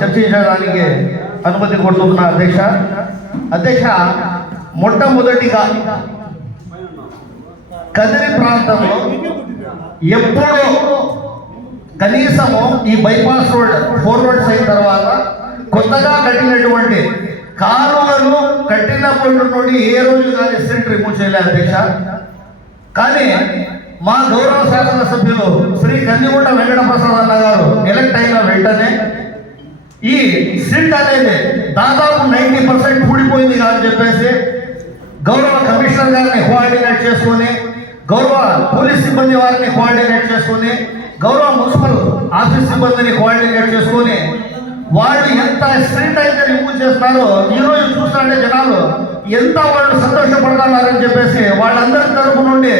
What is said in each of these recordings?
చర్చించడానికి అనుమతి కోరుతున్నా అధ్యక్ష. అధ్యక్ష మొట్టమొదటిగా కదిరి ప్రాంతంలో ఎప్పుడో కనీసము ఈ బైపాస్ రోడ్ ఫోర్ రోడ్స్ అయిన తర్వాత కొత్తగా కట్టినటువంటి కాలువలు కట్టినప్పటి నుండి ఏ రోజు కానీ ఎస్సెంట్ రిమూవ్ చేయలేదు అధ్యక్ష. కానీ మా గౌరవ శాసనసభ్యులు శ్రీ కందిగుంట వెంకటప్రసాద్ అన్న గారు ఎలక్ట్ అయిన వెంటనే ఈ సిట్ అనేది దాదాపు నైంటీ పర్సెంట్ కూడిపోయింది అని చెప్పేసి గౌరవ కమిషనర్ గారిని కోఆర్డినేట్ చేసుకొని గౌరవ పోలీస్ సిబ్బంది వారిని కోఆర్డినేట్ చేసుకొని గౌరవ మున్సిపల్ ఆఫీస్ సిబ్బందిని కోఆర్డినేట్ చేసుకొని వాళ్ళు ఎంత స్ట్రీట్ అయితే రిమూవ్ చేస్తారో ఈ రోజు చూస్తుంటే జనాలు ఎంత వాళ్ళు సంతోషపడుతున్నారని చెప్పేసి వాళ్ళందరి తరపు నుండి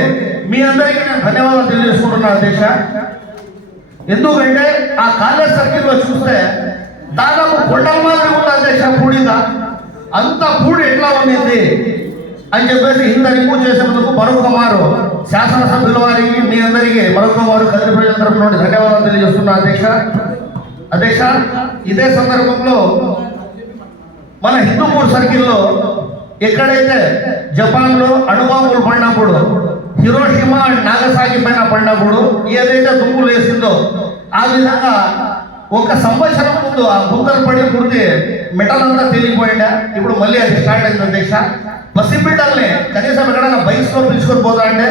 మీ అందరికీ నేను ధన్యవాదాలు తెలియజేసుకుంటున్నాను అధ్యక్ష. ఎందుకంటే ఆ కాలేజ్ సర్కిల్లో చూస్తే దాదాపు కొండల మాదిరి ఉంది అధ్యక్ష పూడిగా అంత పూడి ఎట్లా ఉండింది? అని చెప్పేసి ఇంత రిపోర్ట్ చేసినందుకు మరొక మారు శాసనసభ్యుల వారికి మీ అందరికీ మరొక మారు కదిరి ప్రజల తరపు నుండి ధన్యవాదాలు తెలియజేస్తున్నా అధ్యక్ష. అధ్యక్ష ఇదే సందర్భంలో మన హిందూపూర్ సర్కిల్లో ఎక్కడైతే జపాన్లో అణుబాంబులు పడినప్పుడు హిరోషిమా అండ్ నాగసాకి పైన పడినప్పుడు ఏదైతే దుమ్ములు వేసిందో ఆ విధంగా ఒక సంవత్సరం ముందు ఆ గుంతలు పడి పుడితే మెటల్ అంతా తేలిపోయిందా? ఇప్పుడు మళ్ళీ అది స్టార్ట్ అయింది అధ్యక్ష. పసిబిడ్డల్ని కనీసం ఎక్కడైనా బైక్స్లో పిలుచుకొని పోతా అంటే?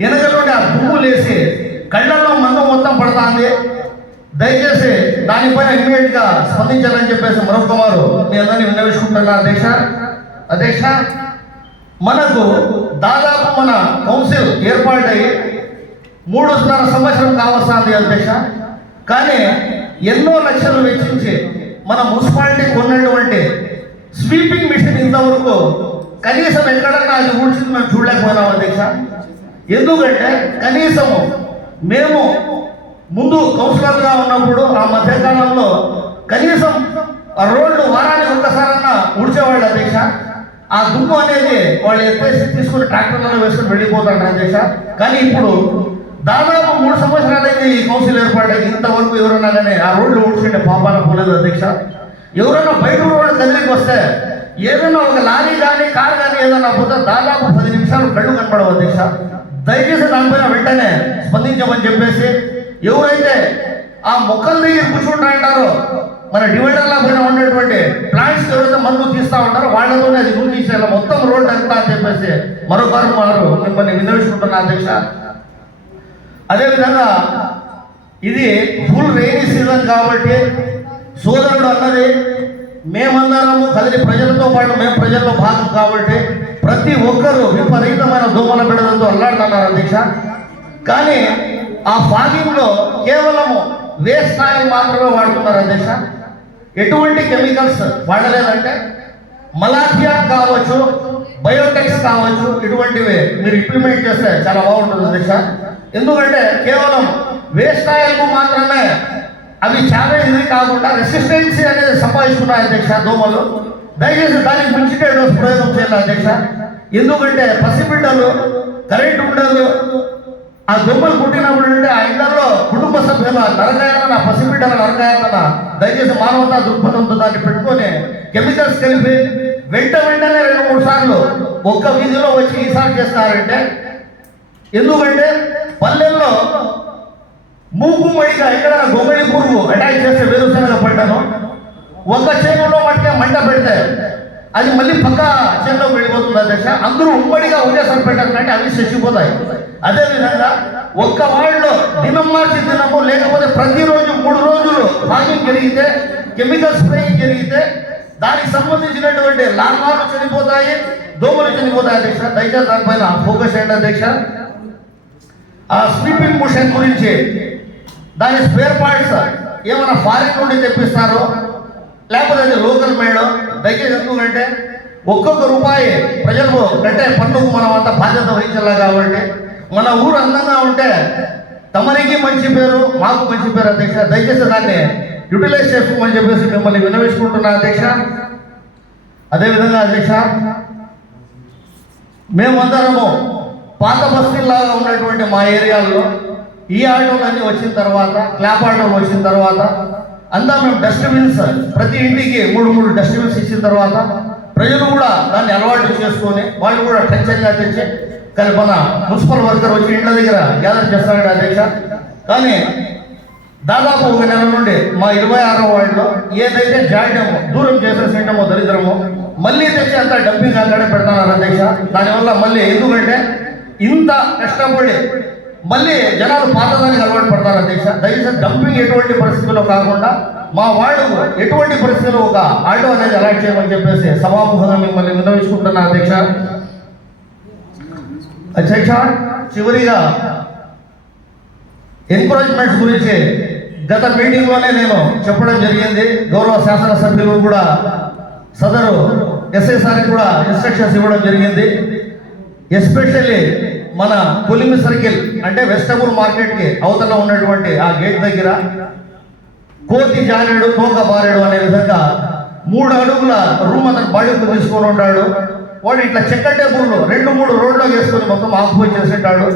వెనక నుండి ఆ దుమ్ములు లేచి కళ్ళల్లో మన్ను మొత్తం పడుతుంది. దయచేసి దానిపైన ఇమీడియట్గా స్పందించాలని చెప్పేసి మరొక వారు మీ అందరినీ విన్నవించుకుంటున్నా అధ్యక్ష. అధ్యక్ష మనకు దాదాపు మన కౌన్సిల్ ఏర్పాటై మూడున్నర సంవత్సరం కావస్తుంది అధ్యక్ష. కానీ ఎన్నో లక్షలు వెచ్చించి మన మున్సిపాలిటీకి ఉన్నటువంటి స్వీపింగ్ మిషన్ ఇంతవరకు కనీసం ఎక్కడన్నా అది ఊడ్చింది మేము చూడలేకపోయినాం అధ్యక్ష. ఎందుకంటే కనీసము మేము ముందు కౌన్సిలర్గా ఉన్నప్పుడు ఆ మధ్యకాలంలో కనీసం ఆ రోడ్లు వారానికి ఒక్కసారన్నా ఊడ్చేవాళ్ళు అధ్యక్ష. ఆ దుమ్ము అనేది వాళ్ళు ఎత్తేసి తీసుకుని ట్రాక్టర్లలో వేసుకుని వెళ్ళిపోతారు అధ్యక్ష. కానీ ఇప్పుడు దాదాపు మూడు సంవత్సరాలైంది ఈ కౌన్సిల్ ఏర్పాటు ఇంతవరకు ఎవరన్నా కానీ ఆ రోడ్లు ఊడ్చుంటే పాపాన పోలేదు అధ్యక్ష. ఎవరైనా బయట రోడ్డు కదిలికి వస్తే ఏదైనా ఒక లారీ కానీ కార్ కానీ ఏదైనా పోతే దాదాపు పది నిమిషాలు కళ్ళు కనపడవు అధ్యక్ష. దయచేసి దానిపైన వెంటనే స్పందించమని చెప్పేసి ఎవరైతే ఆ మొక్కల దగ్గర కూర్చుంటారంటారో మన డివైడర్ల పైన ఉన్నటువంటి ప్లాంట్స్ ఎవరైతే మందు తీస్తా ఉంటారో వాళ్ళతోనే అది గురించి మొత్తం రోడ్డు అంతా అని చెప్పేసి మరొకరు వారు మిమ్మల్ని వినియోగించుకుంటున్నా అధ్యక్ష. అదేవిధంగా ఇది ఫుల్ రైనీ సీజన్ కాబట్టి సోదరుడు అన్నది మేమందరము కదిలి ప్రజలతో పాటు మేము ప్రజల్లో భాగం కాబట్టి ప్రతి ఒక్కరూ విపరీతమైన దోమల బిడదలతో అల్లాడుతున్నారు అధ్యక్ష. కానీ ఆ ఫాగింగ్లో కేవలము వేస్ట్ ఆయిల్ మాత్రమే వాడుతున్నారు అధ్యక్ష. ఎటువంటి కెమికల్స్ వాడలేదంటే మలాథియా కావచ్చు బయోటెక్స్ కావచ్చు ఇటువంటివి మీరు ఇంప్లిమెంట్ చేస్తే చాలా బాగుంటుంది అధ్యక్ష. ఎందుకంటే కేవలం వేస్ట్ ఆయిల్కు మాత్రమే అవి చాలా కాకుండా రెసిస్టెన్సీ అనేది సంపాదించుకున్నాయి అధ్యక్ష దోమలు. దయచేసి దానికి మించితే డోస్ ప్రయోగం చేయాలి అధ్యక్ష. ఎందుకంటే పసిబిడ్డలు కరెంట్ ఉండదు ఆ దొమ్మలు పుట్టినప్పుడు అంటే ఆ ఇళ్ళలో కుటుంబ సభ్యుల నరకాయన పసిబిడ్డల నరకాయన దయచేసి మానవతా దృక్పథంతో దాన్ని పెట్టుకొని కెమికల్స్ కలిపి వెంట వెంటనే రెండు మూడు సార్లు ఒక్క వీధిలో వచ్చి ఈసారి చేస్తారంటే ఎందుకంటే పల్లెల్లో మూకుమడిగా ఎక్కడైనా గొంగళి పురుగు అటాక్ చేస్తే వేరుశనగ పంటను ఒక చేనులో మట్టికే మంట పెడితే అది మళ్ళీ పక్క చేనులో వెళ్ళిపోతుంది అధ్యక్ష అందరూ ఉమ్మడిగా ఒకేసారి పెట్టాలంటే అవి చచ్చిపోతాయి. అదేవిధంగా ఒక్క వాళ్ళలో దినం మార్చి దినము లేకపోతే ప్రతిరోజు మూడు రోజులు ఫాగింగ్ జరిగితే కెమికల్ స్ప్రేయింగ్ జరిగితే దానికి సంబంధించినటువంటి లాభాలు చనిపోతాయి దోమలు చనిపోతాయి అధ్యక్ష దయచేసి దానిపైన ఫోకస్ చేయండి అధ్యక్ష ఆ స్వీపింగ్ మిషన్ గురించి. దాని స్పేర్ పార్ట్స్ ఏమైనా ఫారిన్ నుండి తెప్పిస్తారో లేకపోతే అది లోకల్ మేడం దయచేసి ఎందుకంటే ఒక్కొక్క రూపాయి ప్రజలకు కట్టే పన్నుకు మనం అంత బాధ్యత వహించాలి కాబట్టి మన ఊరు అందంగా ఉంటే తమరికి మంచి పేరు మాకు మంచి పేరు అధ్యక్ష. దయచేసి దాన్ని యూటిలైజ్ చేసుకోమని చెప్పేసి మిమ్మల్ని వినవేసుకుంటున్నా అధ్యక్ష. అదేవిధంగా అధ్యక్ష మేమందరము పాత బస్తీల్లాగా ఉన్నటువంటి మా ఏరియాల్లో ఈ ఆటోలన్నీ వచ్చిన తర్వాత క్లాప్ ఆటోలు వచ్చిన తర్వాత అంతా మేము డస్ట్బిన్స్ ప్రతి ఇంటికి మూడు మూడు డస్ట్బిన్స్ ఇచ్చిన తర్వాత ప్రజలు కూడా దాన్ని అలవాటు చేసుకొని వాళ్ళు కూడా టెన్షన్గా తెచ్చి కానీ మన మున్సిపల్ వర్కర్ వచ్చి ఇండ్ల దగ్గర గ్యాదర్ చేస్తాడు అధ్యక్ష. కానీ దాదాపు ఒక నెల నుండి మా ఇరవై ఆరో వార్డులో ఏదైతే జాడమో దూరం చేసేసింటామో దరిద్రమో మళ్ళీ తెచ్చి అంతా డంపింగ్ అక్కడే పెడతారు అధ్యక్ష. దానివల్ల మళ్ళీ ఎందుకంటే ఇంత కష్టపడి మళ్ళీ జనాలు పాతదానికి అలవాటు పడతారు అధ్యక్ష దయచేసి డంపింగ్ ఎటువంటి పరిస్థితుల్లో కాకుండా మా వాళ్ళు ఎటువంటి పరిస్థితుల్లో ఒక ఆటో అనేది అలాట్ చేయమని చెప్పేసి సభాముఖంగా మిమ్మల్ని విన్నవించుకుంటున్నా అధ్యక్ష. అధ్యక్ష చివరిగా ఎంకరేజ్మెంట్స్ గురించి గత మీటింగ్లోనే నేను చెప్పడం జరిగింది. గౌరవ శాసనసభ్యులు కూడా సదరు ఎస్ఐ సార్కి కూడా ఇన్స్ట్రక్షన్స్ ఇవ్వడం జరిగింది. ఎస్పెషల్లీ మన కొలిమి సర్కిల్ అంటే వెజిటబుల్ మార్కెట్కి అవతల ఉన్నటువంటి ఆ గేట్ దగ్గర కోతి జారేడు తోక బారేడు అనే విధంగా మూడు అడుగుల రూమ్ అతను బాడీకి తీసుకొని ఉంటాడు. వాడు ఇట్లా చెక్క టేబుల్లో రెండు మూడు రోడ్లో వేసుకొని మొత్తం ఆక్యుపై చేసేటాడు.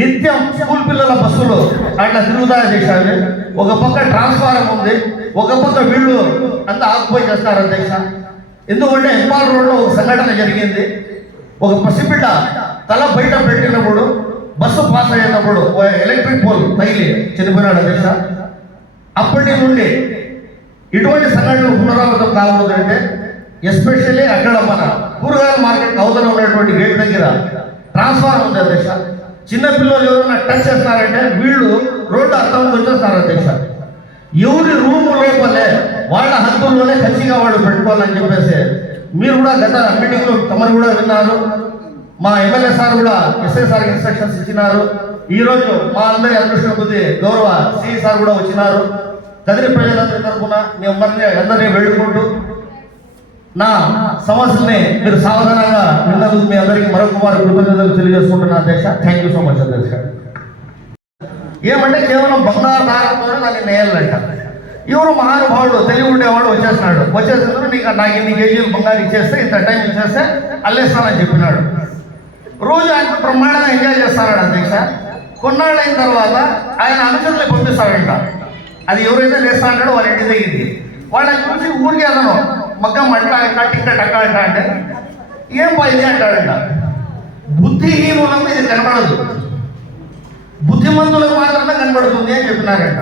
నిత్యం స్కూల్ పిల్లల బస్సులు అట్లా తిరుగుతా చేశాడు ఒక పక్క ట్రాన్స్ఫారం ఉంది ఒక పక్క వీళ్ళు అంతా ఆక్యుపై చేస్తారు అధ్యక్ష. ఎందుకంటే ఎంపాల్ రోడ్లో ఒక సంఘటన జరిగింది. ఒక పసిబిడ్డ తల బయట పెట్టినప్పుడు బస్సు పాస్ అయినప్పుడు ఎలక్ట్రిక్ పోల్ తగిలి చనిపోయినాడు తెలుసా? అప్పటి నుండి ఇటువంటి సంఘటనలు పునరావృతం కాకూడదంటే ఎస్పెషల్లీ అక్కడ మన కూరగాయల మార్కెట్ అవతల ఉన్నటువంటి గేట్ దగ్గర ట్రాన్స్ఫార్మర్ ఉంది అధ్యక్ష చిన్న పిల్లలు ఎవరైనా టచ్ చేస్తారంటే వీళ్ళు రోడ్డు అర్థంకి వచ్చేస్తారు అధ్యక్ష ఎవరి రూమ్ లోపలే వాళ్ళ హక్కుల్లోనే ఖచ్చితంగా వాళ్ళు పెట్టుకోవాలని చెప్పేసి మీరు కూడా గత మీటింగ్లో తమరు కూడా విన్నారు. మా ఎమ్మెల్యే సార్ కూడా ఎస్ఐ సార్ ఇన్స్ట్రక్షన్స్ ఇచ్చినారు. ఈ రోజు మా అందరి అదృష్టం కొద్ది గౌరవ సిఈ సార్ కూడా వచ్చినారు. కదిరి ప్రజలందరి తరఫున మీ అందరినీ అందరినీ వేడుకుంటూ నా సమస్యల్ని మీరు సావధానంగా విన్నందుకు మీ అందరికీ మరొక వారి కృతజ్ఞతలు తెలియజేసుకుంటున్నా అధ్యక్ష. థ్యాంక్ యూ సో మచ్ అధ్యక్ష. ఏమంటే కేవలం బంగారు దారంతోనే నన్ను నేయాలంట. ఎవరు మహానుభావుడు తెలివి ఉండేవాడు వచ్చేస్తున్నాడు. వచ్చేసినప్పుడు నీకు నాకు ఇన్ని కేజీలు బంగారు ఇచ్చేస్తే ఇంత టైం ఇచ్చేస్తే అల్లేస్తానని చెప్పినాడు. రోజు ఆయన బ్రహ్మాండంగా ఎంజాయ్ చేస్తాడు అధ్యక్ష కొన్నాళ్ళు అయిన తర్వాత ఆయన అనుచరులు పంపిస్తాడంట. అది ఎవరైతే చేస్తా అంటాడో వాళ్ళ ఇంటి దగ్గరికి. వాళ్ళని చూసి ఊరికి అతను మగ్గం అంట ఇట్లా టిక్క అంట అంటే ఏం పా ఇది? అంటాడంట. బుద్ధిహీనులకు ఇది కనపడదు బుద్ధిమంతులకు మాత్రమే కనబడుతుంది అని చెప్పినారంట.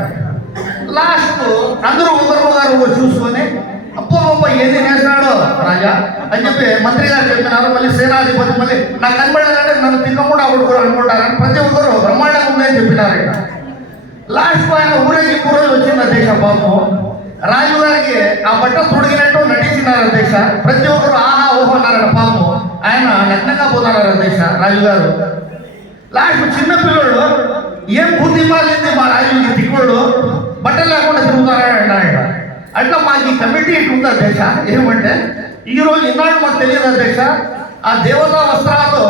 లాస్ట్ అందరూ ఒకరు ఒకరు చూసుకొని అప్పో అప్ప ఏది చేసినాడో రాజా అని చెప్పి మంత్రి గారు చెప్పినారు మళ్ళీ సేనాధిపతి మళ్ళీ నాకు కనబడాలంటే నన్ను తిన్నకుండా అప్పుడు అనుకుంటారని ప్రతి ఒక్కరు బ్రహ్మాండంగా ఉందని చెప్పినారంట లాస్ట్ ఆయన ఊరేగింపు రోజు వచ్చింది అధ్యక్ష పాపం రాజు గారికి ఆ బట్ట తొడిగినట్టు నటించినారు అధ్యక్ష. ప్రతి ఒక్కరు ఆహా ఓహో అన్నారట పాపం ఆయన నగ్నంగా పోతున్నారు అధ్యక్ష రాజు గారు. లాస్ట్ చిన్న పిల్లడు ఏం బుద్ధి మారింది మా రాజుకి? దిగుడు బట్టలు లేకుండా తిరుగుతారా ఆయన అట్లా మాకు ఈ కమిటీ ఇటు ఉంది అధ్యక్ష ఏమంటే ఈ రోజు ఇన్నాళ్ళు మాకు తెలియదు అధ్యక్ష ఆ దేవతా వస్త్రాలు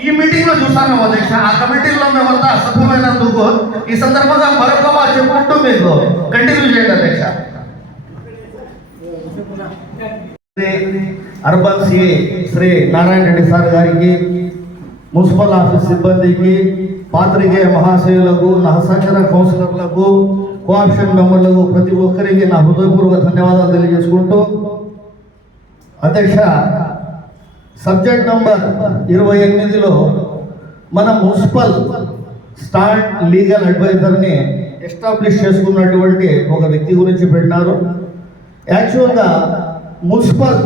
ఈ మీటింగ్లో చూసాను అధ్యక్ష ఆ కమిటీలో మేమంతా సభ్యమైనందుకు ఈ సందర్భంగా మరొక మాట చెప్పుకుంటూ మీకు కంటిన్యూ చేయండి అధ్యక్ష urban CA Sri Narayana Reddy sir గారికి మున్సిపల్ ఆఫీస్ సిబ్బందికి పాత్రికేయ మహాశయులకు నా సహచర కౌన్సిలర్లకు కోఆప్షన్ మెంబర్లకు ప్రతి ఒక్కరికి నా హృదయపూర్వక ధన్యవాదాలు తెలియజేసుకుంటూ అధ్యక్ష సబ్జెక్ట్ నంబర్ ఇరవై ఎనిమిదిలో మన మున్సిపల్ స్టాండ్ లీగల్ అడ్వైజర్ని ఎస్టాబ్లిష్ చేసుకున్నటువంటి ఒక వ్యక్తి గురించి పెట్టినారు. యాక్చువల్గా మున్సిపల్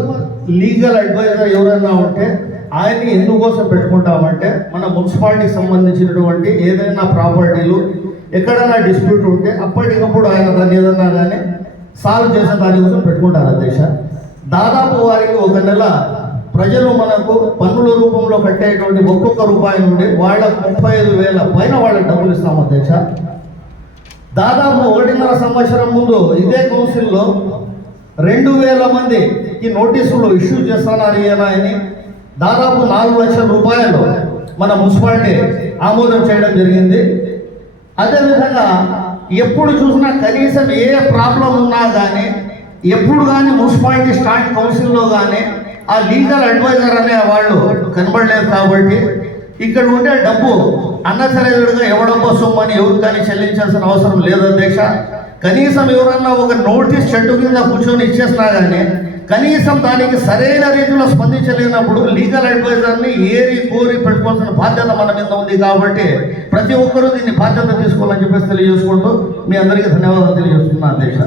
లీగల్ అడ్వైజర్ ఎవరైనా ఉంటే ఆయన్ని ఎందుకోసం పెట్టుకుంటామంటే మన మున్సిపాలిటీకి సంబంధించినటువంటి ఏదైనా ప్రాపర్టీలు ఎక్కడైనా డిస్ప్యూట్ ఉంటే అప్పటికప్పుడు ఆయన దాన్ని ఏదన్నా కానీ సాల్వ్ చేసే దానికోసం పెట్టుకుంటారు అధ్యక్ష. దాదాపు వారికి ఒక నెల ప్రజలు మనకు పన్నుల రూపంలో కట్టేటువంటి ఒక్కొక్క రూపాయి నుండి వాళ్ళకు ముప్పై ఐదు వేల పైన వాళ్ళకి డబ్బులు ఇస్తాం అధ్యక్ష. దాదాపు ఒకటిన్నర సంవత్సరం ముందు ఇదే కౌన్సిల్లో రెండు వేల మందికి నోటీసులు ఇష్యూ చేస్తున్నారు ఈయన అని దాదాపు నాలుగు లక్షల రూపాయలు మన మున్సిపాలిటీ ఆమోదం చేయడం జరిగింది. అదేవిధంగా ఎప్పుడు చూసినా కనీసం ఏ ప్రాబ్లం ఉన్నా కానీ ఎప్పుడు కానీ మున్సిపాలిటీ స్టాండ్ కౌన్సిల్లో కానీ ఆ లీగల్ అడ్వైజర్ అనే వాళ్ళు కనబడలేదు కాబట్టి ఇక్కడ ఉండే డబ్బు అన్నసరైనగా ఇవ్వడం కోసం అని ఎవరు కానీ చెల్లించాల్సిన అవసరం లేదు అధ్యక్ష. కనీసం ఎవరన్నా ఒక నోటీస్ చెట్టు కింద కూర్చొని ఇచ్చేసినా కానీ కనీసం దానికి సరైన రీతిలో స్పందించలేనప్పుడు లీగల్ అడ్వైజర్ని ఏరి కోరి పెట్టుకోవాల్సిన బాధ్యత మన మీద ఉంది కాబట్టి ప్రతి ఒక్కరూ దీన్ని బాధ్యత తీసుకోవాలని చెప్పేసి తెలియజేసుకుంటూ మీ అందరికీ ధన్యవాదాలు తెలియజేస్తున్నాను. అధ్యక్ష